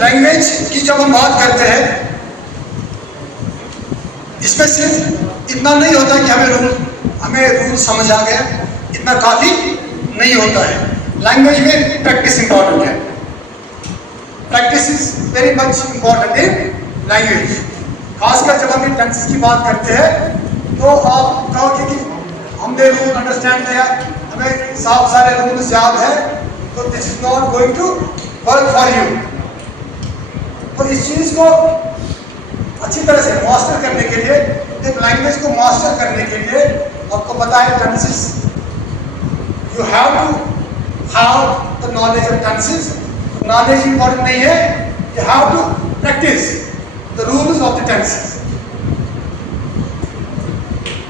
Language की जब हम बात करते हैं, इसमें सिर्फ इतना नहीं होता कि हमें रूल समझ आ गया, इतना काफ़ी नहीं होता है। लैंग्वेज में प्रैक्टिस इंपॉर्टेंट है। Practice is very much important in language. खासकर जब हम टेंसेस की बात करते हैं तो आप कहोगे कि हमने रूल अंडरस्टैंड किया, हमें सारे रूल्स याद है, तो this is not going to work for you. तो इस चीज़ को अच्छी तरह से मास्टर करने के लिए, एक लैंग्वेज को मास्टर करने के लिए आपको पता है tenses, you have to have the knowledge of tenses. Knowledge important नहीं है, you have to practise the rules of the tenses.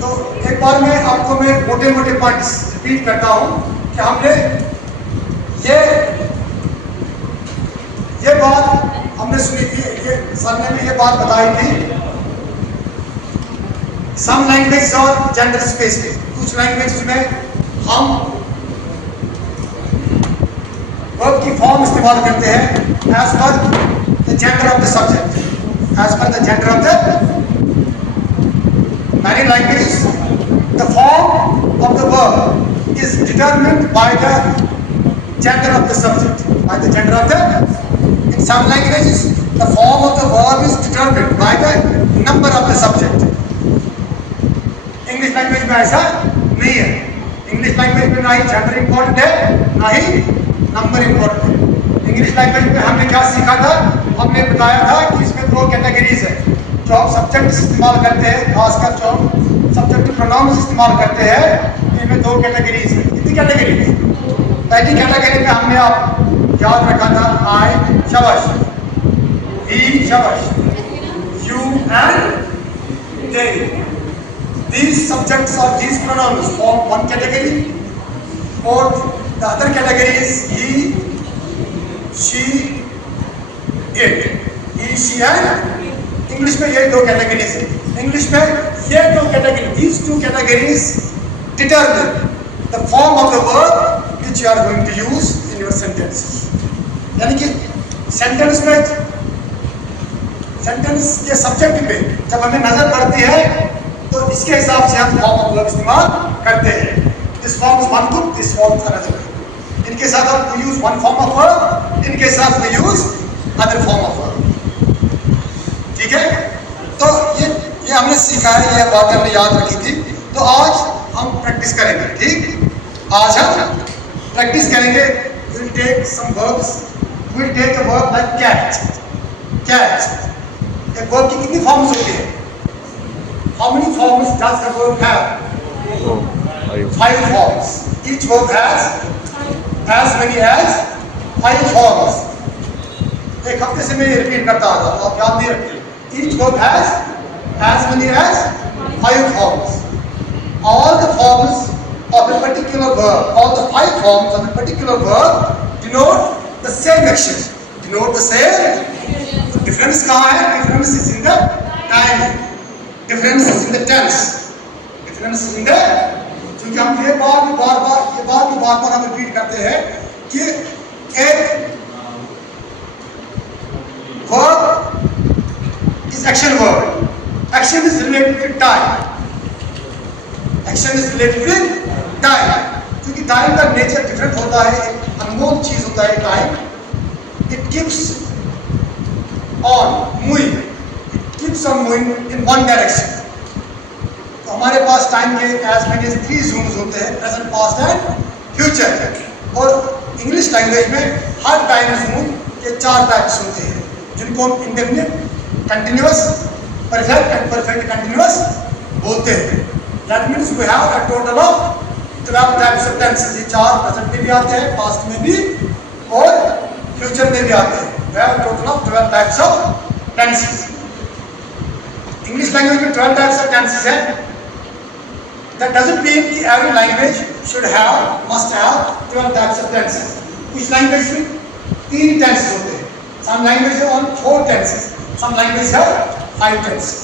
तो एक बार मैं आपको मोटे मोटे पॉइंट्स रिपीट करता हूं कि हमने ये बात हमने सुनी थी, ये सर ने भी ये बात बताई थी। सम लैंग्वेज और जेंडर स्पेस में, कुछ लैंग्वेज में हम वर्ब की फॉर्म इस्तेमाल करते हैं as per the gender of the subject, as per the gender of the many languages the form of the verb is determined by the gender of the subject, by the gender of the. In some languages the form of the verb is determined by the number of the subject. English language में ऐसा नहीं है। English language में ना ही gender important है, ना ही number important है। English language में हमने क्या सीखा था? हमने बताया था कि इसमें दो कैटेगरीज है। जो हम सब्जेक्ट इस्तेमाल करते हैं, खासकर जो हम सब्जेक्ट प्रोनाउंस इस्तेमाल करते हैं, इनमें दो कैटेगरीज है। कितनी कैटेगरीज? पहली कैटेगरी में हमने आप याद रखा था आई शाबाश, ही शाबाश, you and they. These subjects or these pronouns form one category, or the other category is he, she, it. He, she and English में ये दो कैटेगरीज है। इंग्लिश में ये दो category, these two categories determine the form of the verb which you are going to use in your sentences. यानी कि sentence में, सेंटेंस के सब्जेक्ट पे जब हमें नजर पड़ती है तो इसके हिसाब से हम फॉर्म ऑफ वर्ब इस्तेमाल करते हैं। This form is one group, this form is another group. इनके साथ हम use one form of verb, इनके साथ we use other form of verb. ठीक है, तो ये हमने सीखा है, ये बात हमने याद रखी थी। तो आज हम प्रैक्टिस करेंगे। ठीक, आज हम प्रैक्टिस करेंगे। Will take some verbs, will take a verb like catch. Catch, एक वर्ब की कितनी फॉर्म्स होती है? How many forms does the verb have? 5 forms. Each verb has as many as 5 forms. एक हफ्ते से मैं रिपीट करता आ रहा हूँ, आप याद नहीं रखते। Each verb has as many as 5 forms. All the forms of a particular verb, all the 5 forms of a particular verb denote the same action. Denote the same. Difference कहाँ है? Difference is in the time. Difference is in the tense. Difference is in the, क्योंकि हम ये बात भी बार बार हम repeat करते हैं कि एक verb is action verb. Action is related with time. Action is related with time. क्योंकि टाइम का नेचर डिफरेंट होता है, एक अनमोल चीज होता है time. It keeps on moving. Keeps on moving in one direction. तो हमारे पास टाइम के as many as 3 zones होते हैं, प्रेजेंट, पास्ट एंड फ्यूचर। और इंग्लिश लैंग्वेज में हर टाइम जोन के 4 टाइप्स होते हैं, जिनको हम indefinite, continuous, perfect and perfect continuous बोलते हैं। That means we have a total of 12 types of tenses. ये 4 प्रेजेंट में भी आते हैं, पास्ट में भी और फ्यूचर में भी आते हैं। We have total of 12 types of tenses. English language में 12 टाइप्स ऑफ टेंसेस हैं। That doesn't mean कि every language should have, must have 12 types of tenses. कुछ language में 3 tenses होते हैं। Some languages have 4 tenses. Some languages have 5 tenses.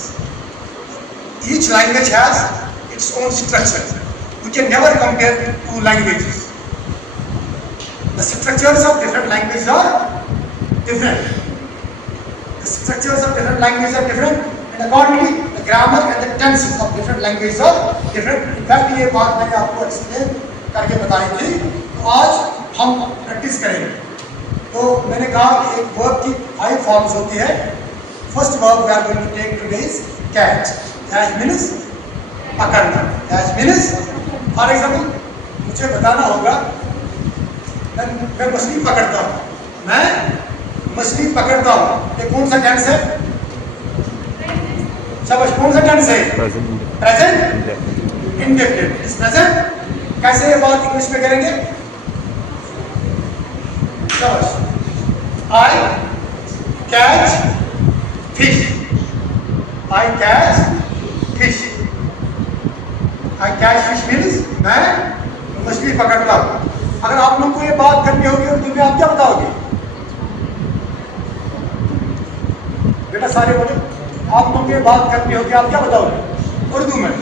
Each language has its own structure. We can never compare 2 languages. The structures of different languages are different. The structures of different languages are different, and accordingly the grammar and the tense of different languages are different. In fact ये बात मैंने आपको explain करके बताई थी, तो आज हम प्रैक्टिस करेंगे। तो मैंने कहा कि एक वर्ब की 5 फॉर्म्स होती है। First verb we are going to take today is catch. Catch means पकड़ना। कैच मीन्स फॉर एग्जाम्पल मुझे बताना होगा मैं मछली पकड़ता हूँ, मैं मछली पकड़ता हूँ, ये कौन सा टेंस है? शाबाश, कौन सा टेंस है? Present indefinite. इस प्रेजेंट कैसे ये बात इंग्लिश में करेंगे? शाबाश, आई catch fish. I catch fish. I catch fish means मैं मछली पकड़ता हूँ। अगर आप लोगों को ये बात करनी होगी उर्दू में, आप क्या बताओगे? बेटा सारे बोले, आप लोगों को ये बात करनी होगी, आप क्या बताओगे उर्दू में?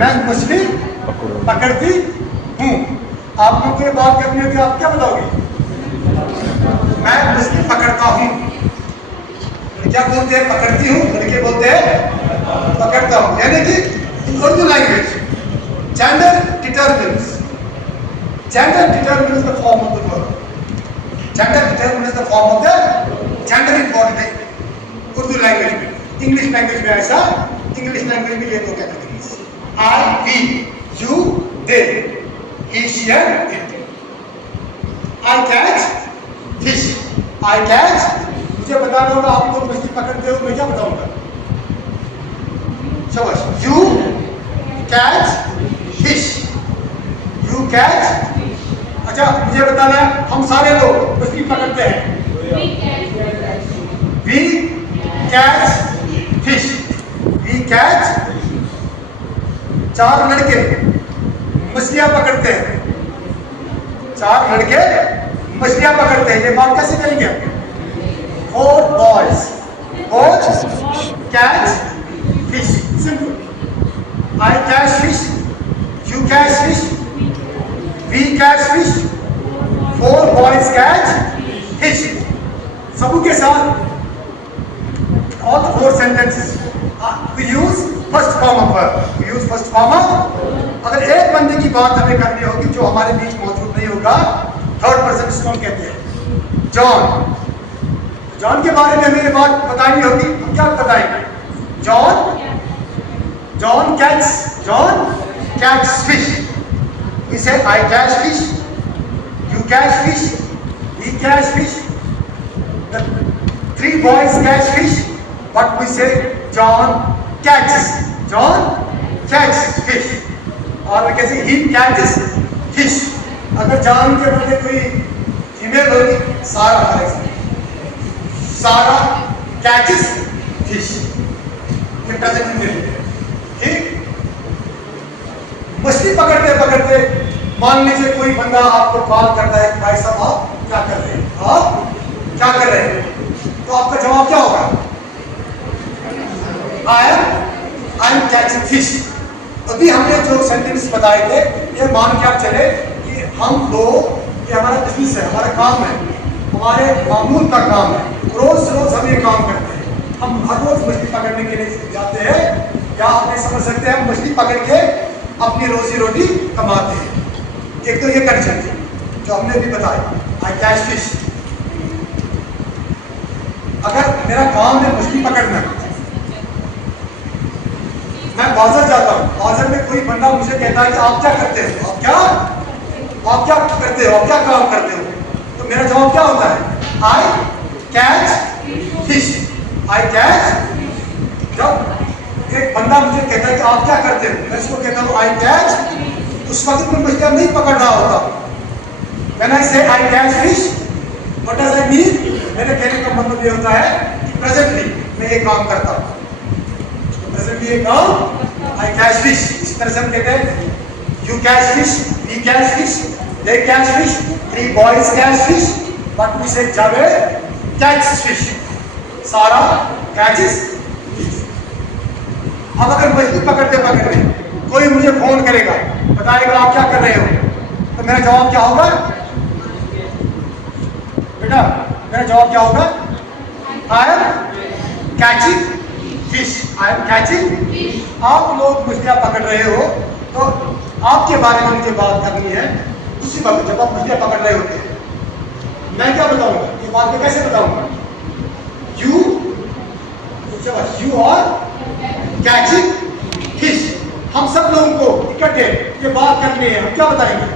मैं मछली पकड़ती हूँ। आप लोगों को ये बात करनी होगी, आप क्या बताओगे? मैं मछली पकड़ता हूँ। क्या बोलते हैं? पकड़ती हूँ। लड़के बोलते हैं पकड़ता हूँ। यानी कि in Urdu language gender determines the form of the verb. Gender determines the form of the gender important है उर्दू लैंग्वेज में। इंग्लिश लैंग्वेज में ऐसा, इंग्लिश लैंग्वेज में ये 2 categories, I we, you they, he she and it. I catch fish. I catch, मुझे बताना होगा आप लोग मछली पकड़ते हो, मैं क्या बताऊंगा? शाबाश, you catch fish. You catch, अच्छा मुझे बताना है हम सारे लोग मछली पकड़ते हैं। We catch fish. We catch, 4 लड़के मछलियां पकड़ते हैं। 4 लड़के मछलियां पकड़ते हैं। ये बात कैसे करेंगे? 4 boys catch fish. Simple. I catch fish, you catch fish, we catch fish, 4 boys catch fish। सबू के साथ all the 4 sentences we use first form of verb। we use first form of। अगर एक बंदे की बात हमें करनी होगी जो हमारे बीच मौजूद नहीं होगा, थर्ड पर्सन इसको हम कहते हैं जॉन। जॉन के बारे में हमें ये बात बतानी होगी, हम क्या बताएंगे? John catch fish. We say I catch fish, you catch fish, we catch fish, the 3 boys catch fish, but we say John catches fish, और we can say he catches fish। अगर जॉन के बदले कोई female होगी, सारा for example, सारा catches fish। ये present में ठीक। मछली पकड़ते पकड़ते मान लीजिए कोई बंदा आपको कॉल करता है कि भाई साहब आप क्या कर रहे हैं, आप क्या कर रहे हैं, तो आपका जवाब क्या होगा? I am catching fish. अभी हमने जो सेंटेंस बताए थे, ये मान के आप चले कि हम लोग, ये हमारा बिजनेस है, हमारा काम है, हमारे मामूल का काम है, रोज रोज हम ये काम करते हैं। हम हर रोज मछली पकड़ने के लिए जाते हैं, या आप नहीं समझ सकते हैं, हम मछली पकड़ के अपनी रोजी रोटी कमाते हैं। एक तो ये कंडीशन थी जो हमने भी बताया, आई कैच फिश। अगर मेरा काम है मछली पकड़ना, मैं बाजार जाता हूँ, बाजार में कोई बंदा मुझे कहता है कि आप क्या करते हो, आप क्या करते हो, आप क्या काम करते हो, तो मेरा जवाब क्या होता है? आई कैच फिश। I catch. जब एक बंदा मुझे कहता है कि आप क्या करते हो, मैं इसको कहता हूँ आई कैच, उस वक्त में मछलियां नहीं पकड़ रहा होता। When I say I catch fish, what does that mean? मेरे कहने का मतलब ये होता है कि प्रेजेंटली मैं ये काम करता हूँ, प्रेजेंटली ये काम I catch fish। इस तरह से हम कहते हैं you catch fish, we catch fish, they catch fish, 3 boys catch fish, but we say Javed catches fish, Sara catches fish। अब अगर मछली पकड़ते पकड़ते कोई मुझे फोन करेगा, बताएगा आप क्या कर रहे हो, तो मेरा जवाब क्या होगा? बेटा मेरा जवाब क्या होगा? I am catching fish, I am catching. आप लोग मछलियां पकड़ रहे हो तो आपके बारे में मुझे बात करनी है। उसी वक्त जब आप मछलियां पकड़ रहे होते हैं, मैं क्या बताऊंगा, ये बात मैं कैसे बताऊंगा? You, you are catching fish. हम सब लोगों को इकट्ठे ये बात करनी है, हम क्या बताएंगे?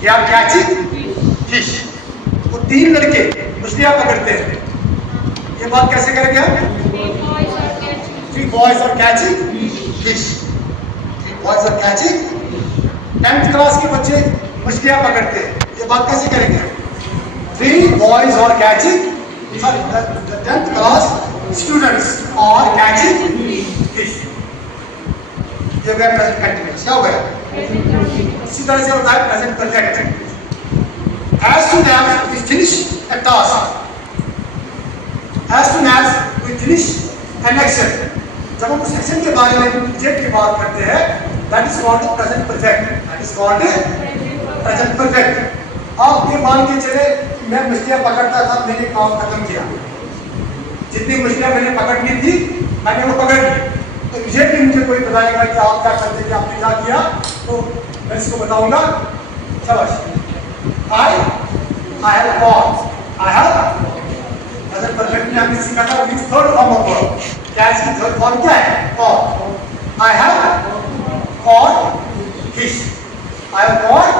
We are catching fish. वो तीन लड़के मछलियां पकड़ते हैं, ये बात कैसे करेंगे हम? Three boys are catching fish. Three boys are catching. 10th class के बच्चे मछलियां पकड़ते हैं, ये बात कैसे करेंगे? Three boys are catching. Sorry, the 10th class students are catching fish. ये हो गया present continuous। क्या हो गया? इसी तरह से होता है present perfect। As soon as we finish a task, as soon as we finish an action, जब हम उस एक्शन के बारे में प्रोजेक्ट की बात करते हैं, that is called present perfect. That is called present perfect. आप ये मान के चले मैं मछलियां पकड़ता था, मैंने काम खत्म किया, जितनी मछलियां मैंने पकड़नी थी मैंने वो पकड़ ली। तो इमीडिएटली मुझे कोई बताएगा कि आप क्या करते थे, आपने क्या किया, तो मैं इसको बताऊंगा। शाबाश। I have caught, I have present perfect में हमने सीखा था which third form of verb. क्या इसकी थर्ड फॉर्म क्या है? Caught. I have caught fish, I have caught.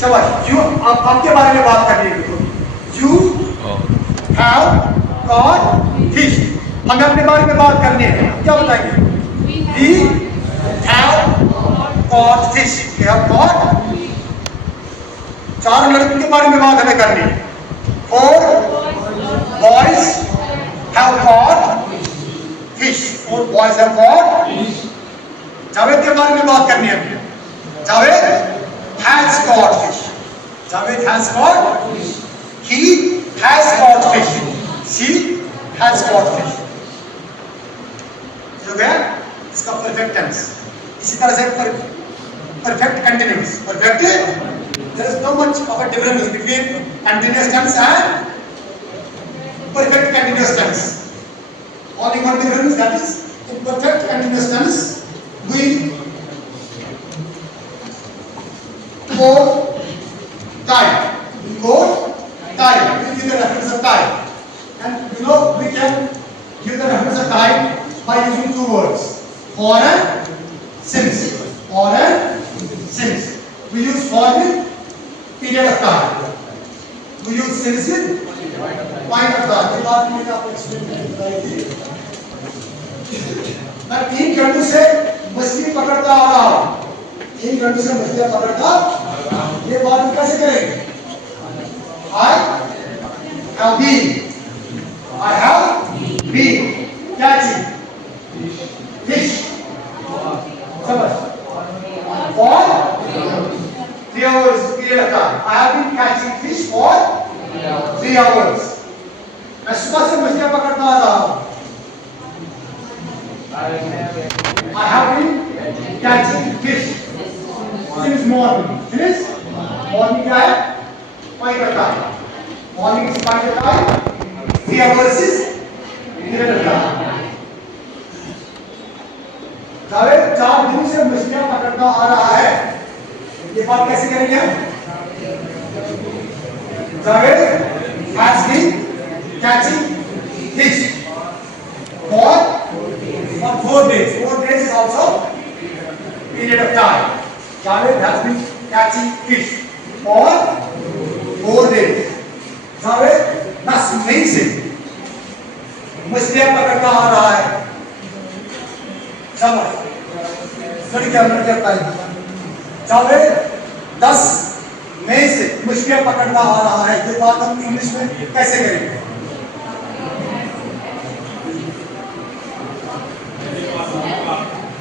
शाबाश। यू, आप आपके बारे में बात करनी है। यू हैव कॉट फिश, हमें अपने बारे में बात करनी है, क्या बताएंगे? We have caught fish, we have caught. चार लड़कों के बारे में बात हमें करनी है। Four boys have caught fish. Four boys have caught fish. Javed के बारे में बात करनी है। Javed has caught fish. Javed has caught fish. He has caught fish. She has caught fish. हो गया इसका परफेक्ट टेंस। इसी तरह से perfect continuous. Perfect, there is no much of a difference between continuous tense and perfect continuous tense. Only one difference, that is in perfect continuous tense we quote time. We quote time. We give the reference of time, and you know we can give the reference of time by using two words: for and since. For and since. We use for in period of time, we use since in point of time। ये बात मैंने आपको explain करके बताई थी। मैं 3 घंटों से मछली पकड़ता आ रहा हूँ, 3 घंटों से मछलियां पकड़ता, ये बात हम कैसे करेंगे? I have been catching fish। समझ? For 3 hours period of time, I have been catching fish for 3 hours। मैं सुबह से मछलियां पकड़ता आ रहा हूँ। I have been catching fish since morning। Since morning क्या है? point of time। morning is point of time, 3 hours is period of time। Javed 4 दिन से मछलियां पकड़ता आ रहा है, ये बात कैसे करेंगे? Javed has been catching fish for 4 days। 4 days is also period of time। Javed has been catching fish for 4 days। Javed 10 मई से मछलियां पकड़ता आ रहा है। समझ? जावेद 10 मई से मछलियां पकड़ता आ रहा है, ये बात हम इंग्लिश में कैसे करेंगे?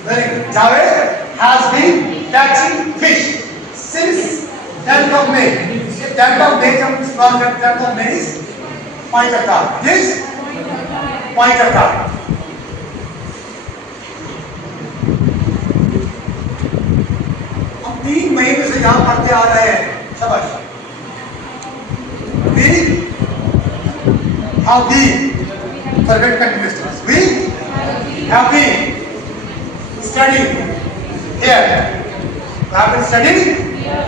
Very good। Javed has been catching fish since 10th of May। 10th of May जब इस्तेमाल करते हैं, 10th of May is point of time। This point of time। हम 3 महीने से यहाँ पढ़ते आ रहे हैं। शाबाश। We have been perfect continuous tense. We have been studying here. We have been studying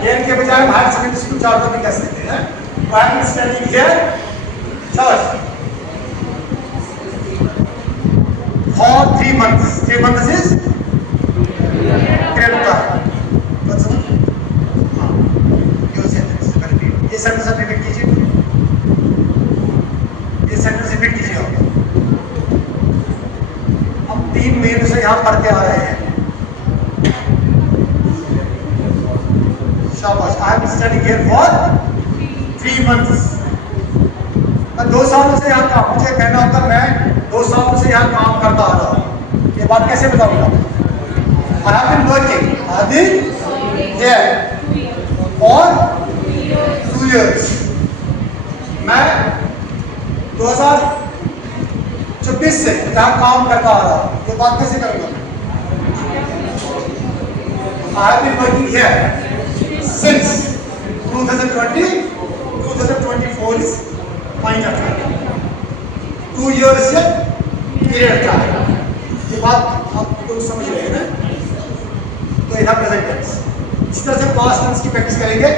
here के बजाय हम हायर सेकेंडरी स्कूल चार्टर भी कह सकते हैं. We have been studying here. Chalo. For 3 months. 3 months is period of time. What's the ये sentence आप repeat कीजिए. ये सेंटेंस रिपीट कीजिए आप. हम 3 महीनों से यहाँ पढ़ते आ रहे हैं. शाबाश. I have been studying here for 3 months. मैं 2 सालों से यहाँ काम, मुझे कहना होता मैं 2 सालों से यहाँ काम करता आ रहा हूँ. ये बात कैसे बताऊंगा? I have been working. I have been here for 2 years. मैं 2024 से यहाँ काम करता आ रहा हूँ. ये बात कैसे करूँगा? I have been working here since 2020. 2024 is point of time. 2 years से period का है. ये बात आप लोग समझ रहे हैं ना? तो इधर प्रेजेंट टेंस. इस तरह से पास्ट टेंस की प्रैक्टिस करेंगे.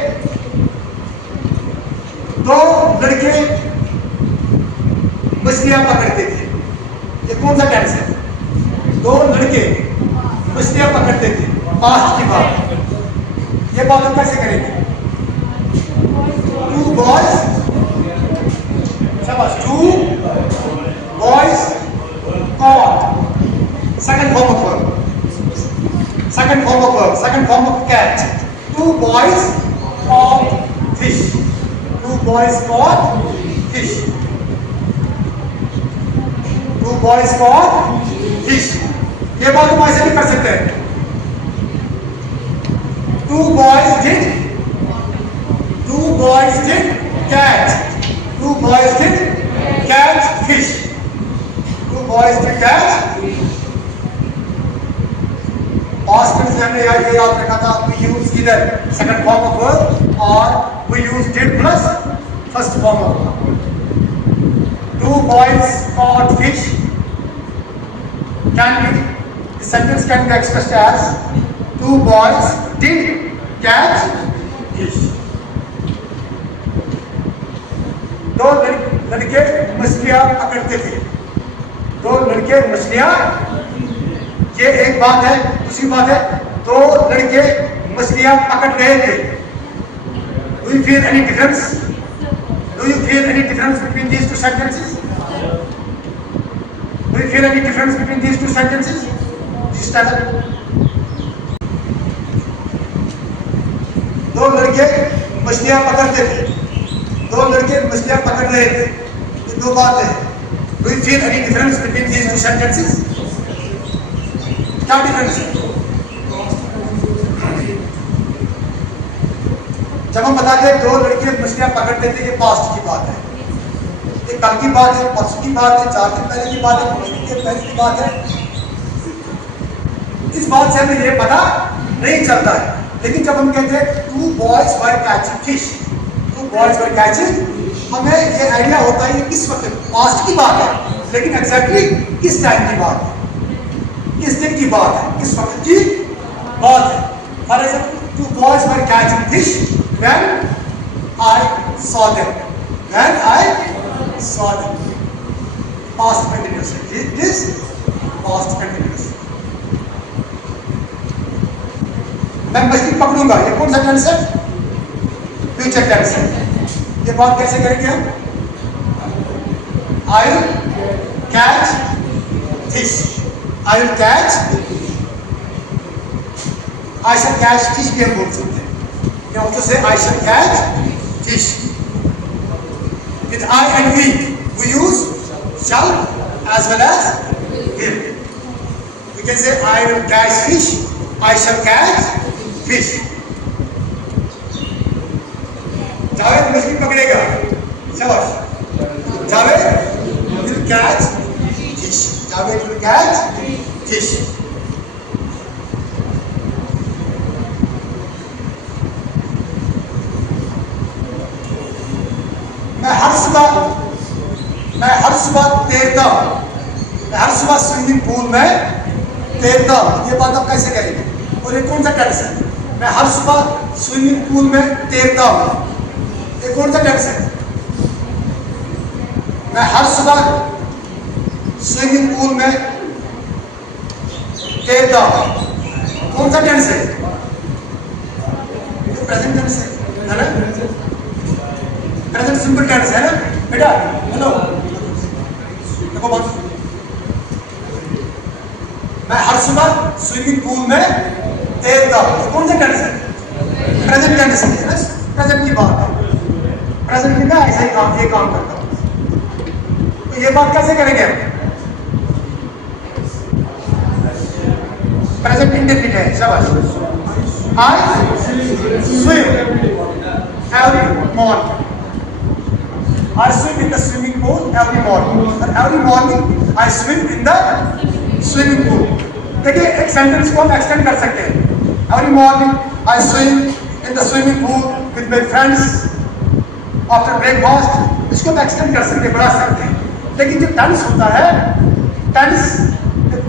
2 लड़के मछलियां पकड़ते थे. ये कौन सा टेंस है? 2 लड़के मछलियां पकड़ते थे. पास्ट की बात. ये बात हम कैसे करेंगे? 2 boys. शाबाश. 2 boys caught. Second form of verb. Second form of verb. Second form of catch. 2 boys caught fish. 2 boys caught fish. 2 boys caught fish. ये बात हम ऐसे भी कर सकते हैं. 2 boys did catch. 2 boys did catch fish. 2 boys did catch. Past tense में हमने ये याद रखा था. We use either second form of verb or we use did plus first form of verb. 2 boys caught fish. The sentence can be expressed as 2 boys did catch fish. 2 लड़के मछलियां पकड़ते थे. 2 लड़के मछलियां. ये एक बात है. दूसरी बात है 2 लड़के मछलियां पकड़ रहे थे. Do you feel any difference? Do you feel any difference between these 2 sentences? Do you feel any difference between these 2 sentences? Just stand up. 2 लड़के मछलियां पकड़ते थे. 2 लड़के मछलियां पकड़ रहे थे. ये 2 बातें हैं. Do you feel any difference between these 2 sentences? क्या डिफरेंस है? जब हम बताते हैं 2 लड़के मछलियां पकड़ते थे, ये पास्ट की बात है. ये कल की बात है, परसों की बात है, 4 दिन पहले की बात है, 5 दिन के पहले की बात है. इस बात से हमें ये पता नहीं चलता है. लेकिन जब हम कहते हैं 2 boys were catching fish, 2 boys were catching, हमें ये आइडिया होता है ये किस वक्त पास्ट की बात है. लेकिन एग्जैक्टली किस टाइम की बात है, किस दिन की बात है, किस वक्त की बात है. For example 2 boys were catching fish when I saw them. When I saw them. Past continuous. It is past continuous. मैं मछली पकड़ूंगा. ये कौन सा टेंस है? फ्यूचर टेंस है. ये बात कैसे करेंगे हम? I will catch fish. I will catch. I shall catch fish भी हम बोल सकते हैं. You can also say I shall catch fish. With I and we use shall as well as will. We can say I will catch fish. I shall catch fish. Javed मछली पकड़ेगा. शाबाश. Javed will catch fish. Javed will catch fish. मैं हर सुबह मैं हर सुबह तैरता हूँ, मैं हर सुबह स्विमिंग पूल में तैरता हूँ। ये बात आप कैसे करेंगे? और ये कौन सा टेंस है? मैं हर सुबह स्विमिंग पूल में तैरता हूँ, ये कौन सा टेंस है? मैं हर सुबह स्विमिंग पूल में तैरता हूँ, कौन सा टेंस है? ये प्रेजेंट टेंस है ना? प्रेजेंट सिंपल टेंस है ना बेटा? हेलो देखो बात, मैं हर सुबह स्विमिंग पूल में तैरता हूँ, कौन सा टेंस है? प्रेजेंट टेंस है ना? प्रेजेंट की बात है। प्रेजेंट में मैं ऐसा ही काम करता हूँ। तो ये बात कैसे करेंगे हम? प्रेजेंट इंडेफिनिट है, शाबाश। I swim every morning, I swim in the swimming pool every morning. And every morning I swim in the swimming pool. देखिए एक सेंटेंस को हम एक्सटेंड कर सकते हैं। Every morning I swim in the swimming pool with my friends after breakfast. इसको हम extend कर सकते हैं, बढ़ा सकते हैं। लेकिन जो टेंस होता है, टेंस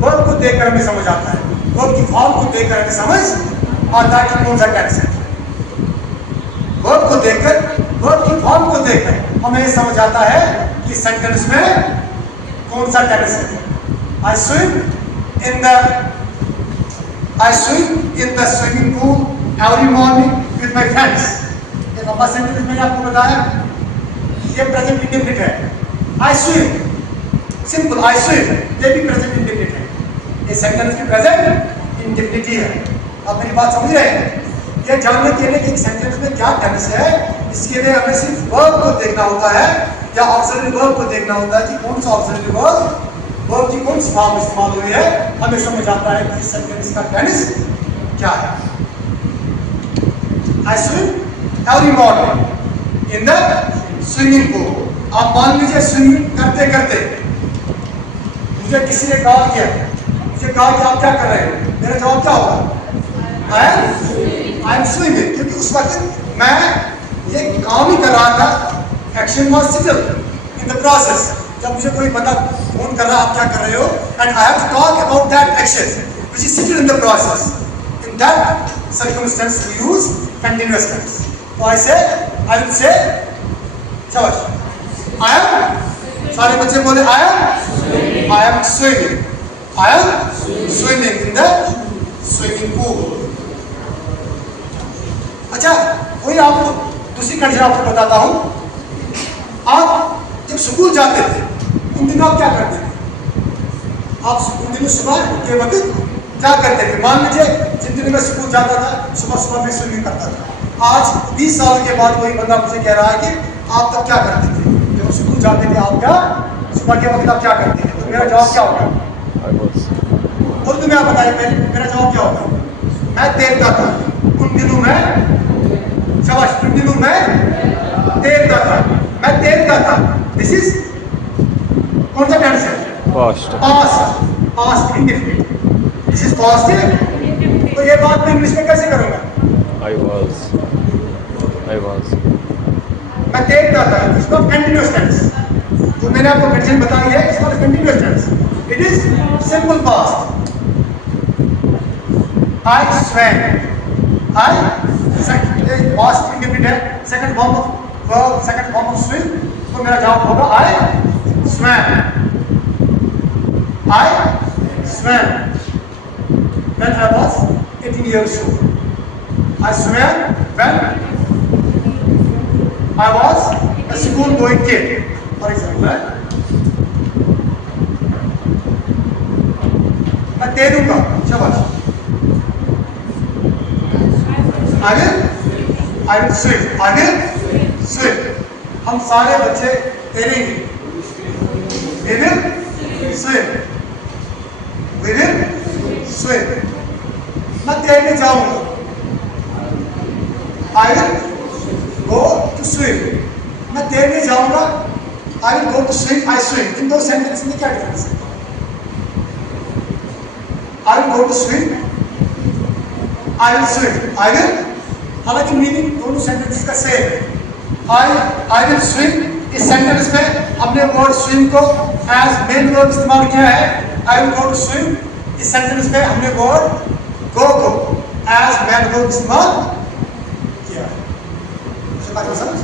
वर्ब को देखकर हमें समझ आता है, वर्ब की फॉर्म को देखकर हमें समझ आता है कि कौन सा टेंस है। वर्ब को देखकर, वर्ब की फॉर्म को देखकर हमें समझ आता है कि सेंटेंस में कौन सा टेंस है। I swim in the swimming pool every morning with my friends. ये लंबा सेंटेंस मैंने आपको बताया, ये प्रेजेंट इंडेफिनिट है। I swim, simple I swim, ये भी प्रेजेंट इंडेफिनिट है। ये सेंटेंस की प्रेजेंट इंडेफिनिट है। आप मेरी बात समझ रहे हैं? ये जानने के लिए कि सेंटेंस में क्या टेंस है, इसके लिए हमें सिर्फ वर्ब को देखना होता है या ऑक्सिलरी वर्ब को देखना होता है कि कौन सा ऑक्सिलरी वर्ब की कौन सी फॉर्म इस्तेमाल हुई है, हमें समझ आता है कि सेंटेंस का टेंस क्या है। I swim every morning in the swimming pool. आप मान लीजिए स्विमिंग करते करते मुझे किसी ने कहा कि आप क्या कर रहे हो, मेरा जवाब क्या होगा? I am swimming, क्योंकि उस वक्त मैं ये काम ही कर रहा था। Action was Seattle in the process. जब मुझे कोई बंदा फोन कर रहा है आप क्या कर रहे हो, and I have to talk about that action which is still in the process, in that circumstance we use continuous tense. तो आई विल से शाबाश, आई एम, सारे बच्चे बोले I am swimming in the swimming pool. अच्छा, वही आपको दूसरी condition आपको बताता हूं। आप जब स्कूल जाते थे उन दिनों आप क्या करते थे? आप उन दिनों सुबह के वक्त क्या करते थे? मान लीजिए जिन दिनों में स्कूल जाता था सुबह मैं स्विमिंग करता था। आज 20 साल के बाद वही बंदा मुझे कह रहा है कि आप तब क्या करते थे? जब स्कूल जाते थे आप क्या सुबह के वक्त आप क्या करते थे? तो मेरा जवाब क्या होगा? उर्दू में आप बताइए, मेरा जवाब क्या होगा? मैं तैरता था उन दिनों में, शाबाश, उन दिनों में तैरता था, मैं तैरता था। दिस इज कौन सा टेंस है? Past indefinite. This is past. तो ये बात मैं इंग्लिश में कैसे करूंगा? I was. मैं तैरता था, इसका कंटीन्यूअस टेंस। जो मैंने आपको कंडीशन बताई है इसका continuous tense. It is simple past. I swam. Past indefinite है, second form of verb, second form of swim. तो मेरा जवाब होगा I swam when I was 18 years old. I swam when I was a school going kid, for example. मैं तैरूंगा, शाबाश। I will swim. हम सारे बच्चे तैरेंगे। We will swim. मैं तैरने जाऊंगा। I will go to swim. मैं तैरने जाऊंगा। I will go to swim. I swim. इन दो सेंटेंस में क्या डिफरेंस है? I will go to swim. I will swim. I will, हालांकि मीनिंग दोनों सेंटेंस का सेम है। I will swim इस सेंटेंस में हमने वर्ड स्विम को एज मेन वर्ब इस्तेमाल किया है, I will go to swim. इस सेंटेंस में हमने वर्ड गो को एज मेन वर्ब इस्तेमाल किया है। बात को समझ